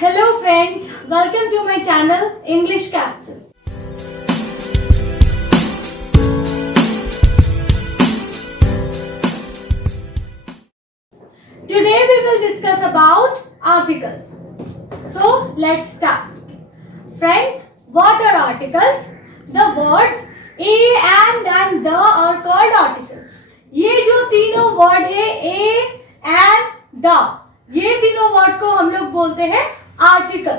Hello friends, welcome to my channel English Capsule. Today we will discuss about articles. So let's start. Friends, what are articles? The words a and the are called articles. ये जो तीनों word है a and the, ये तीनों word को हम लोग बोलते हैं आर्टिकल.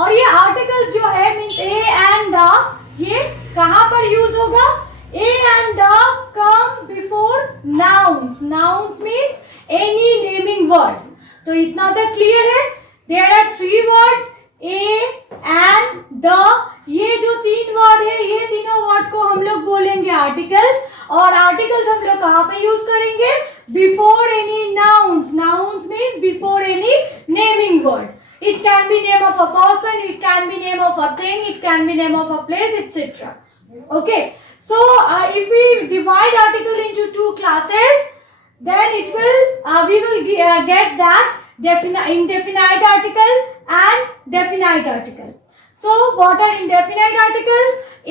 और ये आर्टिकल्स जो है मीन्स ए एंड द, ये कहाँ पर यूज होगा? A and the come before nouns. Nouns means any naming word. तो इतना तक क्लियर है? There are three words a and the. ये जो तीन वर्ड है, ये तीनों वर्ड को हम लोग बोलेंगे आर्टिकल्स. और आर्टिकल्स हम लोग कहाँ पे यूज करेंगे? Before any nouns. Nouns means before any naming word. It can be name of a person, it can be name of a thing, it can be name of a place, etc. Okay. So if we divide article into two classes, then it will we will get that indefinite article and definite article. So what are indefinite articles? A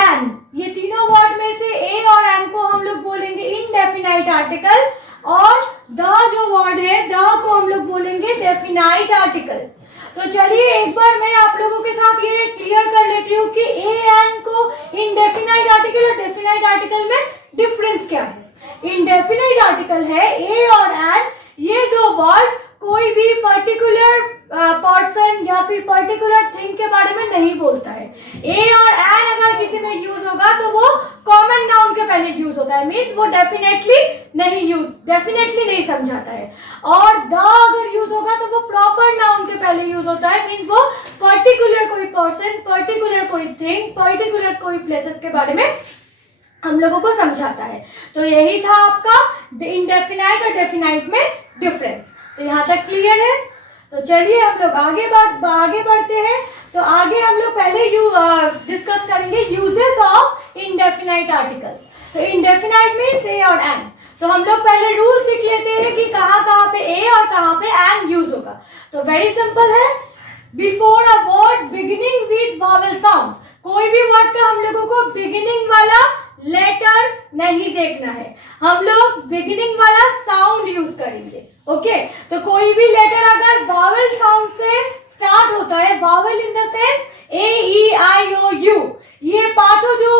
and, ये तीनों word में से a और and को हम लोग बोलेंगे indefinite article. और the जो वर्ड है the को हम लोग बोलेंगे डेफिनाइट आर्टिकल. तो चलिए एक बार मैं आप लोगों के साथ ये क्लियर कर लेती हूँ कि ए एंड को इनडेफिनाइट आर्टिकल और डेफिनाइट आर्टिकल में डिफरेंस क्या है. इनडेफिनाइट आर्टिकल है ए और एंड, ये दो वर्ड कोई भी पर्टिकुलर पर्सन या फिर पर्टिकुलर थिंग के बारे में नहीं बोलता है. ए और एंड अगर किसी में यूज होगा तो वो कॉमन नाउन के पहले यूज होता है. मीन्स वो डेफिनेटली नहीं समझाता है. और द अगर यूज होगा तो वो प्रॉपर नाउन के पहले यूज होता है. मीन्स वो पर्टिकुलर कोई पर्सन, पर्टिकुलर कोई थिंग, पर्टिकुलर कोई प्लेसेस के बारे में हम लोगों को समझाता है. तो यही था आपका इनडेफिनाइट और डेफिनाइट में डिफरेंस. तो यहाँ तक क्लियर है? तो चलिए हम लोग आगे बढ़ते हैं. तो आगे हम लोग पहले डिस्कस करेंगे यूजेस ऑफ इनडेफिनाइट आर्टिकल्स. तो इनडेफिनाइट मीन्स ए और एन. तो हम लोग पहले रूल सीख लेते हैं कि कहाँ पे ए और कहाँ पे एन यूज होगा. तो वेरी सिंपल है. Before a word beginning with vowel sound. कोई भी वर्ड का हम लोगों को बिगिनिंग वाला लेटर नहीं देखना है. हम लोग बिगिनिंग वाला साउंड यूज करेंगे. ओके. तो कोई भी लेटर अगर वॉवेल साउंड से स्टार्ट होता है, vowel in the sense a e i o u, ये पांचों जो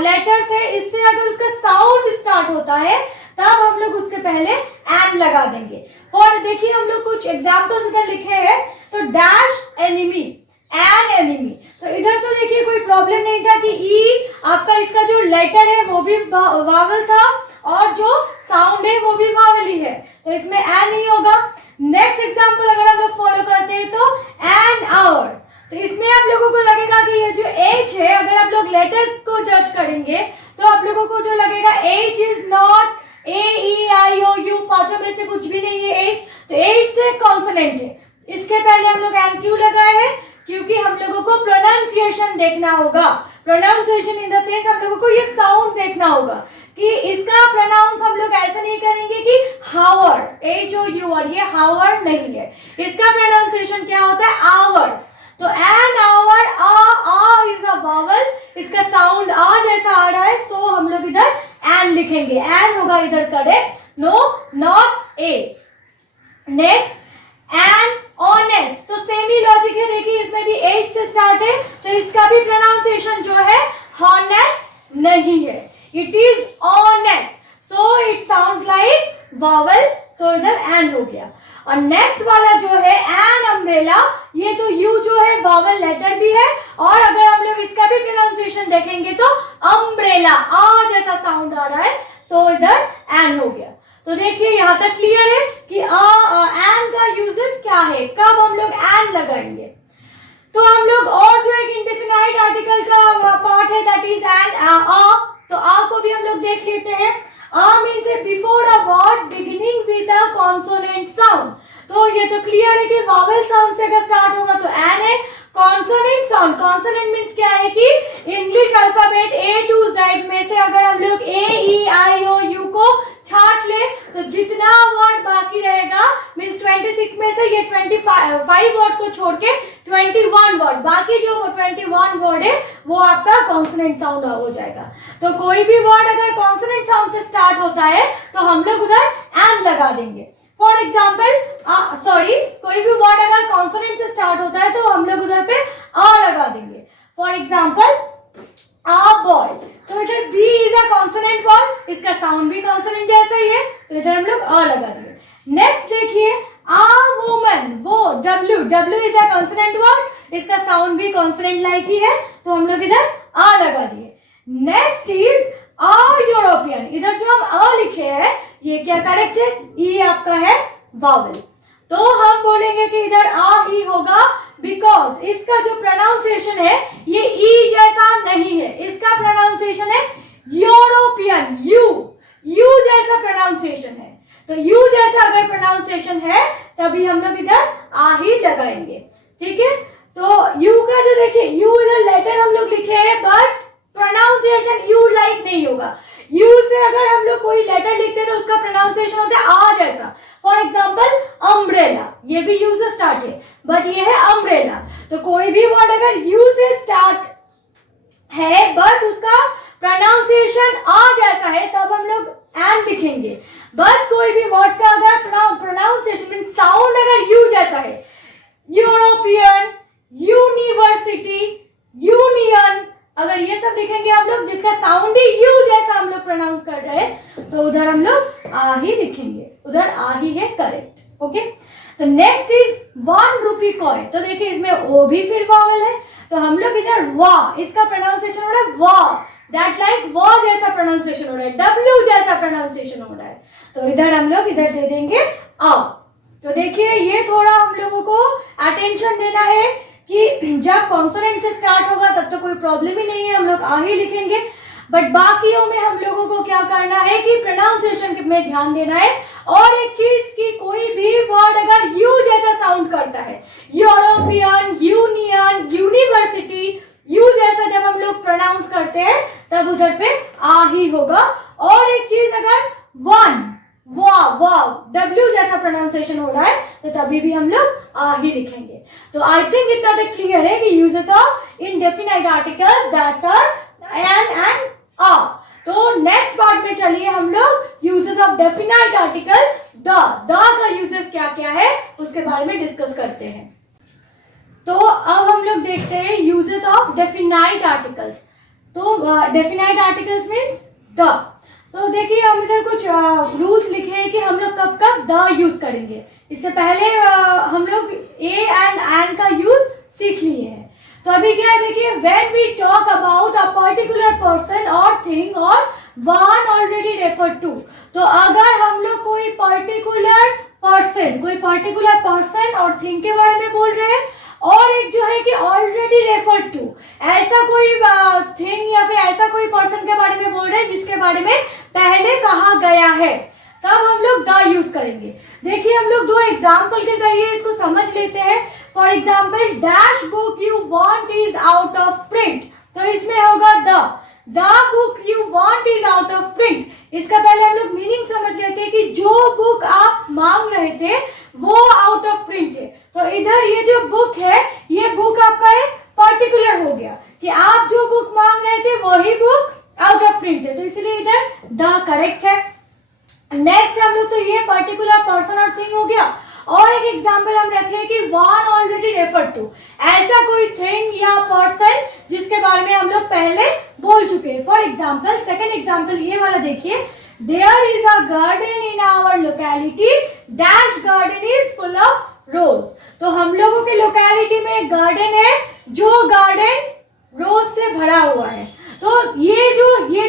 लेटर्स है, इससे अगर उसका साउंड स्टार्ट होता है तब हम लोग उसके पहले एन लगा देंगे. और देखिए हम लोग कुछ एग्जांपल्स इधर लिखे हैं. तो डैश एनिमी, एन एनिमी. तो इधर तो देखिए कोई प्रॉब्लम नहीं था कि ई आपका इसका जो लेटर है वो भी वावल था और जो साउंड है वो भी वावल ही है, तो इसमें एन नहीं होगा. नेक्स्ट एग्जांपल अगर हम लोग फॉलो करते हैं तो एन आवर. तो इसमें आप लोगों को लगेगा कि ये जो एच है, अगर आप लोग लेटर को जज करेंगे तो आप लोगों को जो लगेगा H is not a e i o u, पांचों में से कुछ भी नहीं है एच. तो एच तो एक कॉन्सोनेंट है. इसके पहले हम लोग एन क्यों लगाए हैं? क्योंकि हम लोगों को प्रोनाउंसिएशन देखना होगा. प्रोनाउंसिएशन इन द सेंस हम लोगों को ये साउंड देखना होगा कि इसका प्रोनाउंस हम लोग ऐसा नहीं करेंगे कि हावर, एच ओ यू, और ये हावर नहीं है. इसका प्रोनाउंसिएशन क्या होता है? आवर. तो एन आवर, आ इज अ वॉवल. इसका साउंड आ जैसा आ रहा है, सो हम लोग इधर एन लिखेंगे. एन होगा इधर correct, no not a. Next an honest. तो सेम ही लॉजिक है. देखिए इसमें भी एच से स्टार्ट है, तो इसका भी प्रोनाउंसिएशन जो है हॉनेस्ट नहीं है. It is honest, so it sounds like vowel. So इधर एन हो गया. और नेक्स्ट वाला जो है एन अम्ब्रेला, ये तो यू जो है वॉवल लेटर भी है, और अगर हम लोग इसका भी प्रोनाउंसिएशन देखेंगे तो अम्ब्रेला, आ जैसा साउंड आ रहा है, सो इधर एन हो गया. तो देखिए यहाँ तक क्लियर है कि एन का यूजेस क्या है, कब हम लोग एन लगाएंगे. तो हम लोग और जो एक इंडेफिनाइट आर्टिकल का पार्ट है दैट इज एन आ. तो आ को भी हम लोग देख लेते हैं. A means before a word beginning with a consonant sound. तो ये तो क्लियर है कि वॉवेल साउंड से अगर स्टार्ट होगा तो एन है. कॉन्सोनेंट साउंड, कॉन्सोनेंट मीन्स क्या है कि English alphabet A to Z में से अगर हम लोग ए ई आई ओ यू को छाट ले तो जितना वर्ड बाकी रहेगा मीन्स 26 में से ये 25 वर्ड को छोड़ के 21 वर्ड, बाकी जो 21 वर्ड है वो आपका कॉन्सोनेंट साउंड हो जाएगा। तो कोई भी वर्ड अगर कॉन्सोनेंट साउंड से स्टार्ट होता है तो हम लोग उधर एंड लगा देंगे। फॉर एग्जाम्पल कोई भी वर्ड अगर कॉन्सोनेंट से स्टार्ट होता है तो हम लोग उधर पे आ लगा देंगे। फॉर एग्जाम्पल आ बॉय, तो इधर B is a consonant word, इसका साउंड भी कॉन्सोनेंट जैसा ही है, तो इधर हम लोग आ लगा दिए। नेक्स्ट देखिए आ वुमन, वो W is a consonant word, इसका साउंड भी कॉन्सोनेंट लाइक ही है, तो हम लोग इधर आ लगा दिए। नेक्स्ट इज आ यूरोपियन, इधर जो हम आ लिखे हैं ये क्या करेक्ट है, ई आपका है वावल, तो हम बोलेंगे कि इधर आ ही होगा बिकॉज इसका जो प्रोनाउंसिएशन है ये ई जैसा नहीं है, इसका प्रोनाउंसिएशन है यूरोपियन, यू जैसा प्रोनाउंसिएशन है। तो यू जैसा अगर प्रोनाउंसिएशन है तभी हम लोग इधर आ ही लगाएंगे, ठीक है। तो यू का जो देखिए यू इधर लेटर हम लोग लिखे हैं बट प्रोनाउंसिएशन यू लाइक नहीं होगा। यू से अगर हम लोग कोई लेटर लिखते हैं तो उसका प्रोनाउंसिएशन होता है आ जैसा। फॉर एग्जाम्पल अम्ब्रेला, ये भी यू से स्टार्ट है बट ये है अम्ब्रेला। तो कोई भी वर्ड अगर यू से स्टार्ट है बट उसका प्रोनाउंसिएशन आ जैसा है तब हम लोग एंड लिखेंगे। बट कोई भी वर्ड का अगर प्रोनाउंसिएशन मीन साउंड अगर यू जैसा है, यूरोपियन, यूनिवर्सिटी, यूनियन, अगर ये सब लिखेंगे आप लोग जिसका साउंड ही यू जैसा हम लोग प्रोनाउंस कर रहे हैं तो उधर हम लोग आ ही लिखेंगे, उधर आ ही है करेक्ट। ओके, तो नेक्स्ट इज 1 रुपी कॉइन, तो देखिए इसमें ओ भी फिर वावल है, तो हम लोग इधर वाह, इसका प्रोनाउंसिएशन हो रहा है वाह, दैट लाइक वाह जैसा प्रोनाउंसिएशन हो रहा है, डब्ल्यू जैसा प्रोनाउंसिएशन हो रहा है, तो इधर हम लोग इधर दे देंगे आ। तो देखिए ये थोड़ा हम लोगों को अटेंशन देना है कि जब कॉन्सोनेंट से स्टार्ट होगा तब तो कोई प्रॉब्लम ही नहीं है, हम लोग आ ही लिखेंगे, बट बाकियों में हम लोगों को क्या करना है कि प्रोनाउंसिएशन में ध्यान देना है। और एक चीज कि कोई भी वर्ड अगर यू जैसा साउंड करता है, यूरोपियन, यूनियन, यूनिवर्सिटी, यू जैसा जब हम लोग प्रोनाउंस करते हैं तब उधर पे आ ही होगा। और एक चीज अगर वन वाह डब्ल्यू जैसा प्रोनाउंसिएशन हो रहा है तो तभी भी हम लोग आ ही लिखेंगे। तो आई थिंक इतना तक क्लियर है कि uses of indefinite articles that's are and a. तो नेक्स्ट पार्ट में चलिए हम लोग uses of definite article the का यूजेस क्या क्या है उसके बारे में डिस्कस करते हैं। तो अब हम लोग देखते हैं यूजेस ऑफ डेफिनाइट आर्टिकल्स। तो डेफिनाइट आर्टिकल्स मीन्स द। तो देखिए हम इधर कुछ रूल्स लिखे हैं कि हम लोग कब कब द यूज करेंगे। इससे पहले हम लोग ए एंड का यूज सीख लिए हैं। तो अभी क्या है देखिए, when we talk about a particular person और थिंग और वन ऑलरेडी रेफर टू, तो अगर हम लोग कोई पर्टिकुलर पर्सन और थिंग के बारे में बोल रहे हैं और एक जो है कि ऑलरेडी रेफर टू, ऐसा कोई थिंग या फिर ऐसा कोई पर्सन के बारे में बोल रहे हैं जिसके बारे में पहले कहा गया है, तब हम लोग द यूज करेंगे। देखिए हम लोग 2 एग्जाम्पल के जरिए इसको समझ लेते हैं। For example dash book you want is out of print, तो इसमें होगा the book you want is out of print. इसका पहले हम लोग मीनिंग समझ लेते हैं कि जो बुक आप मांग रहे थे वो आउट ऑफ प्रिंट है। तो इधर ये जो बुक है ये बुक आपका एक पर्टिकुलर हो गया कि आप जो बुक मांग रहे थे वही बुक आउट ऑफ प्रिंट है, तो इसलिए इधर द करेक्ट है। नेक्स्ट हम लोग तो ये पर्टिकुलर पर्सन और थिंग हो गया। और एक एग्जांपल हम रखे कि वन ऑलरेडी रेफर टू, ऐसा कोई थिंग या पर्सन जिसके बारे में हम लोग पहले बोल चुके हैं। फॉर एग्जांपल सेकंड एग्जांपल ये वाला देखिए, there is a garden in our locality, dash garden is full of rose. तो हम लोगों के लोकेलिटी में एक गार्डन है जो गार्डन रोज से भरा हुआ है। तो ये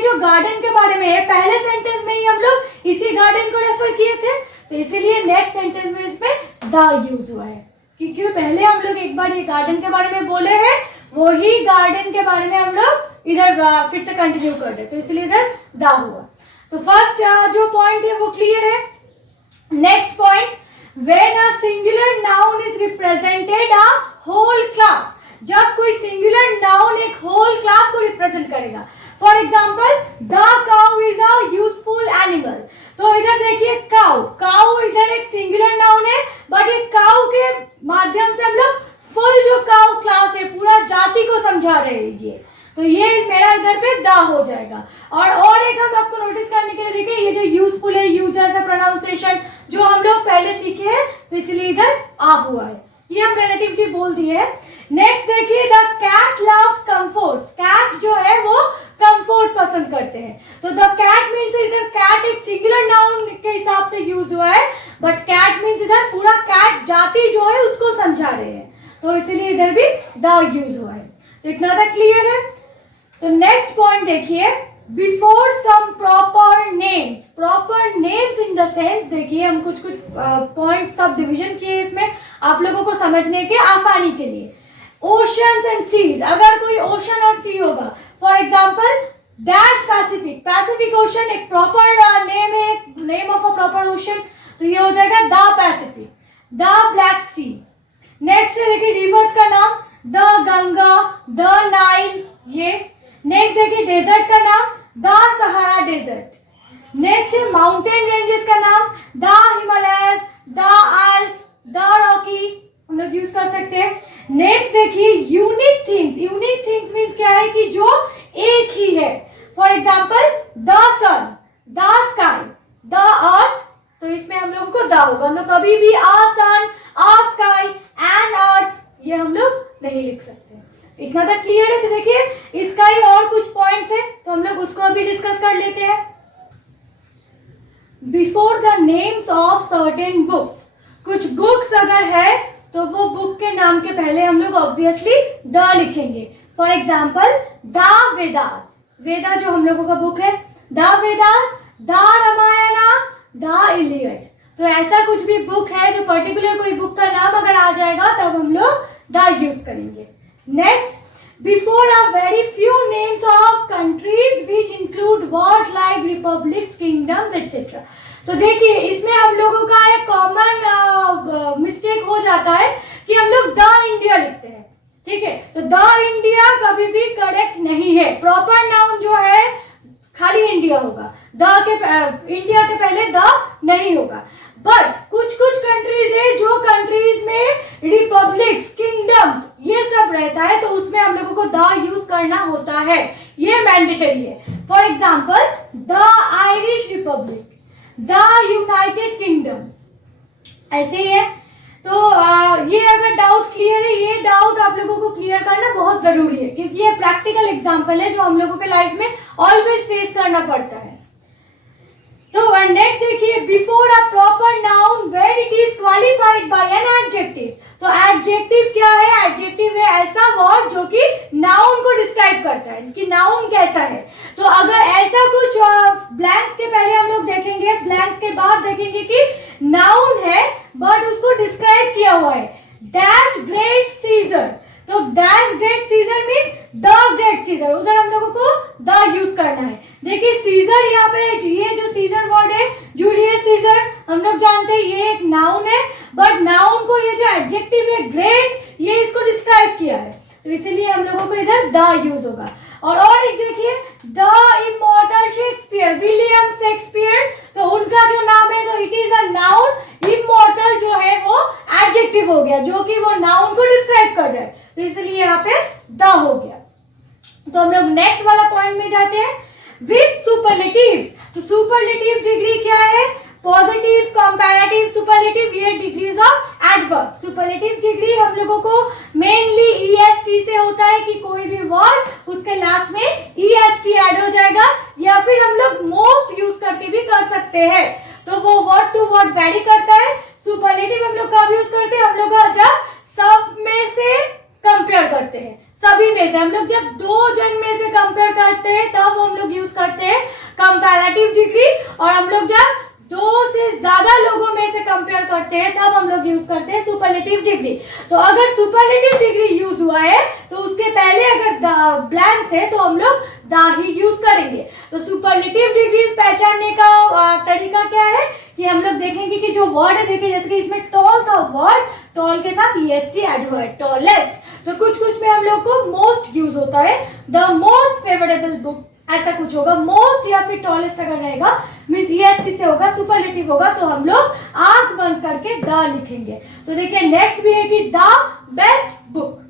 जो गार्डन के बारे में है, पहले सेंटेंस में ही हम लोग इसी गार्डन को रेफर किए थे, तो इसीलिए नेक्स्ट सेंटेंस में इसमें द यूज हुआ है। क्योंकि पहले हम लोग एक बार ये गार्डन के बारे में बोले हैं, वही गार्डन के बारे में हम लोग इधर फिर से कंटिन्यू कर दे, तो इसलिए इधर द हुआ। तो फर्स्ट जो पॉइंट है वो क्लियर है। Next point, when a singular noun is represented a whole class, जब कोई सिंगुलर नाउन एक होल क्लास को रिप्रेजेंट करेगा। For example the cow is a useful animal, तो इधर देखिए काउ, काउ इधर एक सिंगुलर नाउन है, बट ये काउ के माध्यम से हम लोग फुल जो काउ क्लास है पूरा जाति को समझा रहे हैं ये, तो ये मेरा इधर पे दा हो जाएगा। और एक हम आपको नोटिस करने के लिए देखिए ये जो यूजफुल है, यूज एज अ प्रोनाउंसिएशन जो हम लोग पहले सीखे हैं, तो इसलिए इधर आ हुआ है, ये हम रिलेटिवली बोल दिए। नेक्स्ट देखिए the cat loves comfort, cat जो है वो कंफर्ट पसंद करते हैं, तो द कैट मीन्स इधर कैट एक सिंगुलर नाउन के हिसाब से यूज हुआ है, बट कैट मीन्स इधर पूरा कैट जाति जो है उसको समझा रहे हैं, तो इसलिए इधर भी द यूज हुआ है। तो इतना तक क्लियर है। तो नेक्स्ट पॉइंट देखिए before some proper names, proper names in the sense देखिए हम कुछ पॉइंट सब डिविजन किए इसमें आप लोगों को समझने के आसानी के लिए। ओशंस एंड सीज, अगर कोई ओशन और सी होगा, for example dash Pacific, Pacific ocean एक प्रॉपर नेम है, name of a proper ocean, तो ये हो जाएगा the Pacific, the Black Sea. Next है देखिए रिवर्स का नाम द गंगा, द नाइल, ये। नेक्स्ट देखिए डेजर्ट का नाम द सहारा डेजर्ट। नेक्स्ट है माउंटेन रेंजेस का नाम the Himalayas, the Alps, the Rocky, हम लोग यूज कर सकते हैं। नेक्स्ट देखिए unique things, unique things means क्या है कि जो एक ही है, for example the sun, the sky, the earth, तो इसमें हम लोगों को द होगा, हम लोग कभी भी आ सन, आ स्काई, एन अर्थ ये हम लोग नहीं लिख सकते। इतना तक क्लियर है। तो देखिए इसका ही और कुछ पॉइंट्स है, तो हम लोग उसको अभी डिस्कस कर लेते हैं। Before the names of certain books, कुछ बुक्स अगर है तो वो बुक के नाम के पहले हम लोग ऑब्वियसली द लिखेंगे। फॉर एग्जाम्पल द वेदास, वेदा जो हम लोगों का बुक है, the Vedas, the Ramayana, the Iliad, तो ऐसा कुछ भी बुक है जो पर्टिकुलर कोई बुक का नाम अगर आ जाएगा तब हम लोग द यूज करेंगे। Next before a very few names of countries which include word like republics, kingdoms etcetera, तो देखिए इसमें हम लोगों का एक कॉमन मिस्टेक हो जाता है कि हम लोग द इंडिया लिखते हैं, ठीक है, तो द इंडिया कभी भी करेक्ट नहीं है, प्रॉपर नाउन जो है खाली इंडिया होगा, द के इंडिया के पहले द नहीं होगा। बट कुछ कंट्रीज है जो कंट्रीज में रिपब्लिक्स, किंगडम्स ये सब रहता है, तो उसमें हम लोगों को द यूज करना होता है, ये मैंडेटरी है। For example the Irish Republic, the United kingdom, ऐसे ही है। तो ये अगर डाउट क्लियर है, ये डाउट आप लोगों को क्लियर करना बहुत जरूरी है, क्योंकि ये प्रैक्टिकल एग्जांपल है जो हम लोगों के लाइफ में ऑलवेज फेस करना पड़ता है। तो नेक्स्ट देखिए before a proper noun where it is qualified by an adjective, तो एडजेक्टिव क्या है? एडजेक्टिव है ऐसा वर्ड जो कि नाउन को डिस्क्राइब करता है कि नाउन कैसा है। तो अगर ऐसा कुछ ब्लैंक्स के पहले हम लोग देखेंगे, ब्लैंक्स के बाद देखेंगे कि नाउन है बट उसको डिस्क्राइब किया हुआ है, डैश ग्रेट सीजर, तो dash great Caesar means the great Caesar, उधर हम लोगों को द यूज करना है। देखिए सीजर यहाँ पे ये जो सीजर वर्ड है जूलियस सीजर, हम लोग जानते हैं ये एक नाउन है, बट नाउन को ये जो एडजेक्टिव है ग्रेट ये इसको डिस्क्राइब किया है, तो इसीलिए हम लोगों को इधर द यूज होगा। और एक देखिए the immortal Shakespeare, William Shakespeare, तो उनका जो नाम है तो it is a noun, immortal जो है वो एडजेक्टिव हो गया जो कि वो नाउन को डिस्क्राइब कर रहा है, तो इसलिए यहाँ पे द हो गया। तो हम लोग नेक्स्ट वाला पॉइंट में जाते हैं विथ सुपरलेटिव्स। तो सुपरलेटिव डिग्री क्या है? पॉजिटिव, कंपैरेटिव, सुपरलेटिव, ये degrees of adverb. Superlative degree हम लोगों को मेनली ईएसटी से होता है कि कोई भी वर्ड उसके लास्ट में ईएसटी ऐड हो जाएगा, या फिर हम लोग मोस्ट यूज करके भी कर सकते हैं, तो वो वर्ड टू वर्ड वेरी करता है। सुपरलेटिव हम लोग कब यूज करते हैं? हम लोग जब सब में से कंपेयर करते हैं, सभी में से, हम लोग जब दो जन में से कंपेयर करते हैं तब हम लोग यूज करते हैं कंपैरेटिव डिग्री, और हम लोग जब दो से ज्यादा लोगों में से कंपेयर करते हैं तब हम लोग यूज करते हैं सुपरलेटिव डिग्री। तो अगर सुपरलेटिव डिग्री यूज हुआ है तो उसके पहले अगर ब्लैंक्स है तो हम लोग द ही यूज करेंगे। तो सुपरलेटिव डिग्री पहचानने का तरीका क्या है कि हम लोग देखेंगे कि जो वर्ड है, देखिए जैसे कि इसमें टॉल था, वर्ड टॉल के साथ ईएसटी ऐड हुआ है, टॉलेस्ट, तो कुछ में हम लोग को मोस्ट यूज होता है, द मोस्ट फेवरेबल बुक ऐसा कुछ होगा। मोस्ट या फिर टॉलेस्ट अगर रहेगा मीन्स EST से होगा, सुपरलेटिव होगा, तो हम लोग आंख बंद करके द लिखेंगे। तो देखिए नेक्स्ट भी है कि द बेस्ट बुक,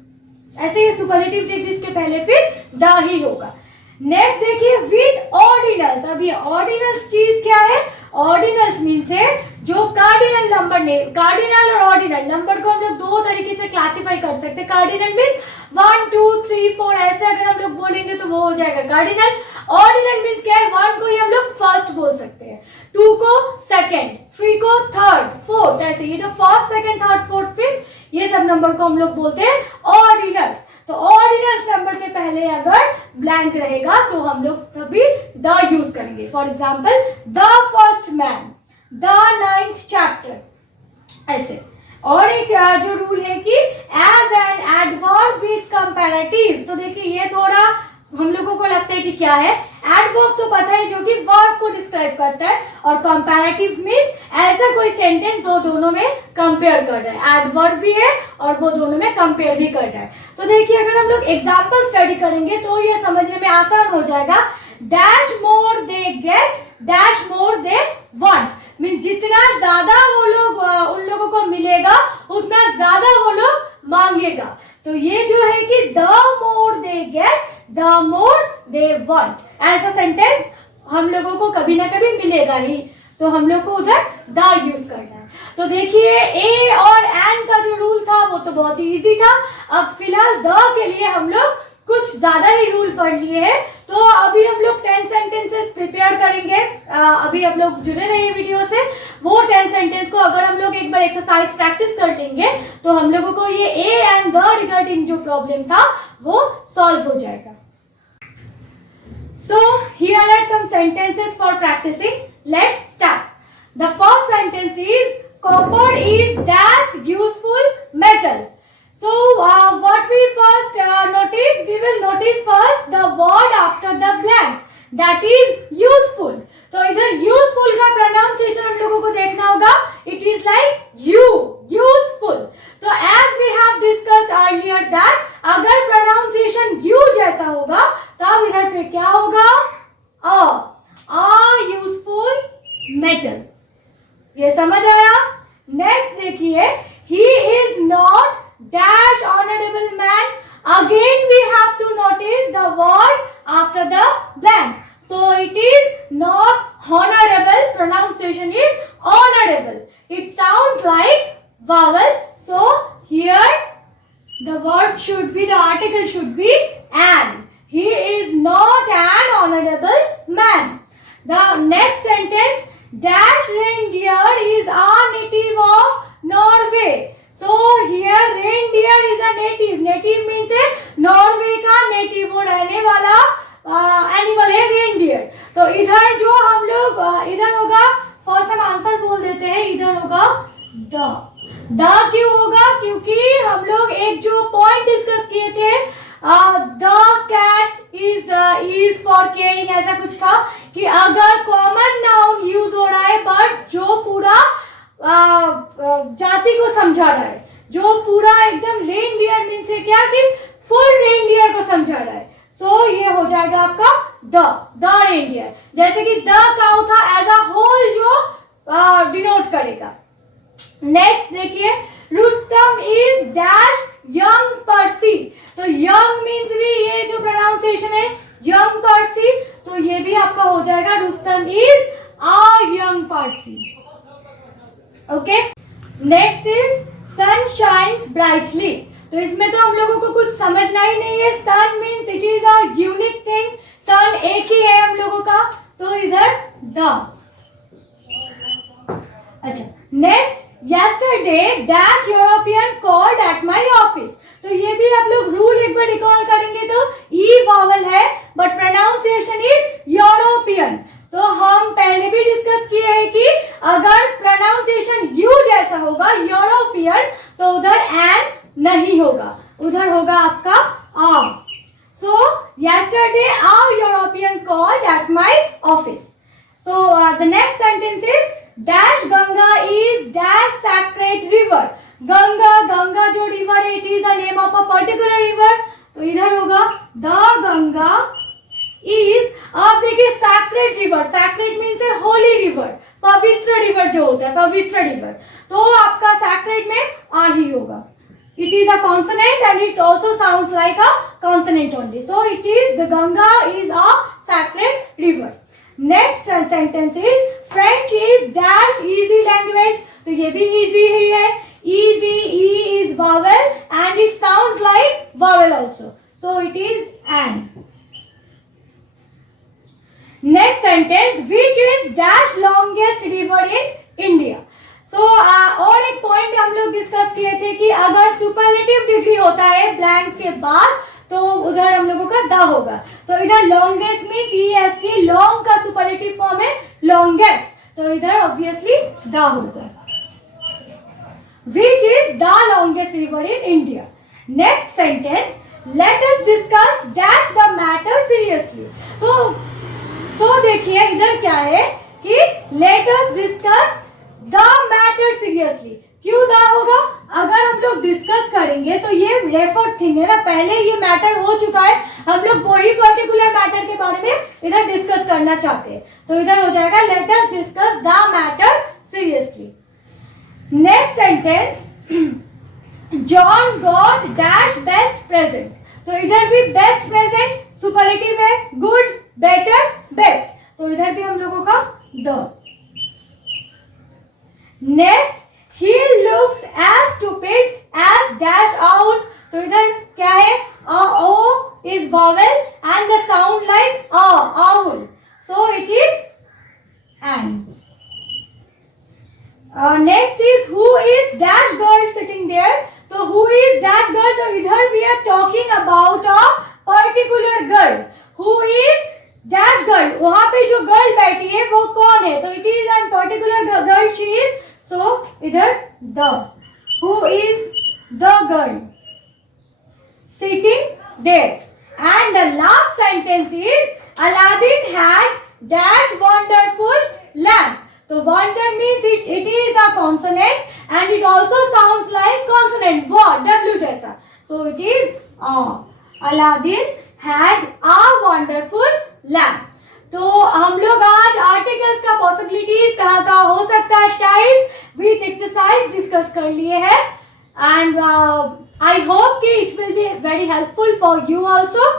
ऐसे ही सुपरलेटिव डिग्रीज के पहले फिर द ही होगा। नेक्स्ट देखिए विद ऑर्डिनल्स। अब ये ऑर्डिनल्स चीज क्या है? ऑर्डिनल्स मीन्स है जो कार्डिनल नंबर ने, कार्डिनल और ऑर्डिनल नंबर को हम लोग दो तरीके से क्लासिफाई कर सकते हैं। कार्डिनल मीन्स 1 2 3 4 ऐसे अगर हम लोग बोलेंगे तो वो हो जाएगा कार्डिनल। ऑर्डिनल मीन्स क्या है? 1 को ही हम लोग फर्स्ट बोल सकते हैं, 2 को सेकंड, 3 को थर्ड, 4 ऐसे। ये जो first second third fourth fifth ये सब नंबर को हम लोग बोलते हैं ऑर्डिनल्स। तो ऑर्डिनल्स नंबर के पहले अगर ब्लैंक रहेगा तो हम लोग तभी द यूज करेंगे। For example the first man, the 9th chapter, ऐसे। और एक जो रूल है कि as an adverb with comparatives. तो देखिए ये थोड़ा हम लोगों को लगता है कि क्या है, एडवर्ब तो पता है जो कि वर्ब को डिस्क्राइब करता है, और कंपैरेटिव्स मींस ऐसा कोई सेंटेंस दोनों में कंपेयर कर रहा है। एडवर्ब भी है और वो दोनों में कंपेयर भी कर रहा है। तो देखिए अगर हम लोग एग्जांपल स्टडी करेंगे तो ये समझने में आसान हो जाएगा। Dash more they get, dash more they want, mean जितना ज्यादा वो लोग उन लोगों को मिलेगा उतना ज्यादा वो लोग मांगेगा। तो ये जो है कि the more they get the more they want, ऐसा सेंटेंस हम लोगों को कभी ना कभी मिलेगा ही, तो हम लोग को उधर द यूज करना है। तो देखिए ए और एन का जो रूल था वो तो बहुत ही इजी था। अब फिलहाल द के लिए हम लोग कुछ ज्यादा ही रूल पढ़ लिए हैं। तो अभी हम लोग 10 सेंटेंसेस प्रिपेयर करेंगे। अभी आप लोग जुड़े रहिए वीडियो से। वो 10 सेंटेंस को अगर हम लोग एक बार एक्सरसाइज प्रैक्टिस कर लेंगे तो हम लोगों को ये ए एंड द रिगार्डिंग जो प्रॉब्लम था वो सॉल्व हो जाएगा। So here are some sentences for practicing. Let's start. The first sentence is copper is dash useful metal. So what we first notice, we will notice first the word after the blank, that is useful. तो इधर useful का pronunciation हम लोगों को देखना होगा। It is like useful. तो as we have discussed earlier that अगर pronunciation u जैसा होगा तब इधर पे क्या होगा? a useful metal. ये समझ आया? नेक्स्ट देखिए he is not dash honorable man. Again we have to notice the word after the blank. So it is not honorable. Pronunciation is honorable. It sounds like vowel. So here the word should be, the article should be an. He is not an honorable man. The next sentence, dash reindeer is a native of Norway. So here reindeer is a native. Native means है Norway का native, वो रहने वाला animal है reindeer. तो इधर जो हम लोग इधर होगा, फर्स्ट हम आंसर बोल देते हैं, इधर होगा द क्यों होगा? क्योंकि हम लोग एक जो पॉइंट डिस्कस किए थे the cat is for caring, ऐसा कुछ था कि अगर कॉमन नाउन यूज हो रहा है बट जो पूरा जाति को समझा रहा है, जो पूरा एकदम रेनडियर मीन्स है क्या कि फुल रेनडियर को समझा रहा है, सो ये हो जाएगा आपका द रेनडियर। जैसे कि द काउ था एज अ होल जो डिनोट करेगा। नेक्स्ट देखिए रुस्तम इज डैश यंग पर्सी। तो यंग मीन्स भी ये जो प्रोनाउंसिएशन है यंग पर्सी, तो ये भी आपका हो जाएगा Rustam is a young Parsi. Okay, next is sun shines brightly. तो इसमें तो हम लोगों को कुछ समझना ही नहीं है। Sun means it is a unique thing, sun एक ही है हम लोगों का, तो इधर द। अच्छा, next yesterday dash European called at my office। तो ये भी आप लोग रूल एक बार रिकॉल करेंगे तो ई वॉवल है बट प्रोनाउंसिएशन इज यूरोपियन। तो हम पहले भी डिस्कस किए हैं कि अगर प्रोनाउंसिएशन यू जैसा होगा यूरोपियन तो उधर एन नहीं होगा, उधर होगा आपका आ। सो yesterday a European called at my office। So the next sentence is dash Ganga is dash sacred river। Ganga जो रिवर है it is a name of a particular river, तो इधर होगा द गंगा is, आप देखिए sacred river, sacred means a holy river, पवित्र river जो होता है, पवित्र रिवर, तो आपका sacred में आ ही होगा. It is a consonant and it also sounds like a consonant only. So it is, the Ganga is a sacred river. Next sentence is French is dash easy language. तो ये भी easy ही है. Easy, E is vowel and it sounds like vowel also. So it is an. Next sentence, which is dash longest river in India. So और एक point हम लोग discuss किए थे कि अगर सुपरलेटिव डिग्री होता है ब्लैंक के बाद तो उधर हम लोगों का द होगा. तो इधर लॉन्गेस्ट मीन्स EST, लॉन्ग का सुपरलेटिव फॉर्म है लॉन्गेस्ट, तो इधर ऑब्वियसली द होगा. Which is the longest river in India. Next sentence, let us discuss dash the matter seriously. तो देखिए इधर क्या है कि let us discuss the matter seriously. क्यों द होगा? अगर हम लोग डिस्कस करेंगे तो ये रेफर्ड थिंग है ना, पहले ये मैटर हो चुका है, हम लोग वही पर्टिकुलर मैटर के बारे में इधर डिस्कस करना चाहते हैं, तो इधर हो जाएगा let us discuss the matter seriously. Next sentence, John got dash best present. तो इधर भी बेस्ट प्रेजेंट सुपरलेटिव है, गुड, बेटर, बेस्ट, तो इधर भी हम लोगों का the. Next, he looks as stupid as dash out. तो इधर क्या है? O is vowel and the sound like owl. So it is an. Next is who is dash girl sitting there. तो who is dash girl? तो इधर we are talking about a particular girl. Who is dash girl? वहाँ पे जो girl बैठी है वो कौन है? तो it is a particular girl she is. So इधर the. Who is the girl sitting there? And the last sentence is Aladdin had dash wonderful lamp. So wonder means it is a consonant and it also sounds like consonant. What? W जैसा. So it is Aladdin had a wonderful lamp. तो हम लोग आज articles का possibilities कहाँ का हो सकता है टाइप विथ एक्सरसाइज डिस्कस कर लिए हैं एंड आई होप कि it will be very helpful for you also.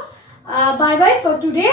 Bye bye for today.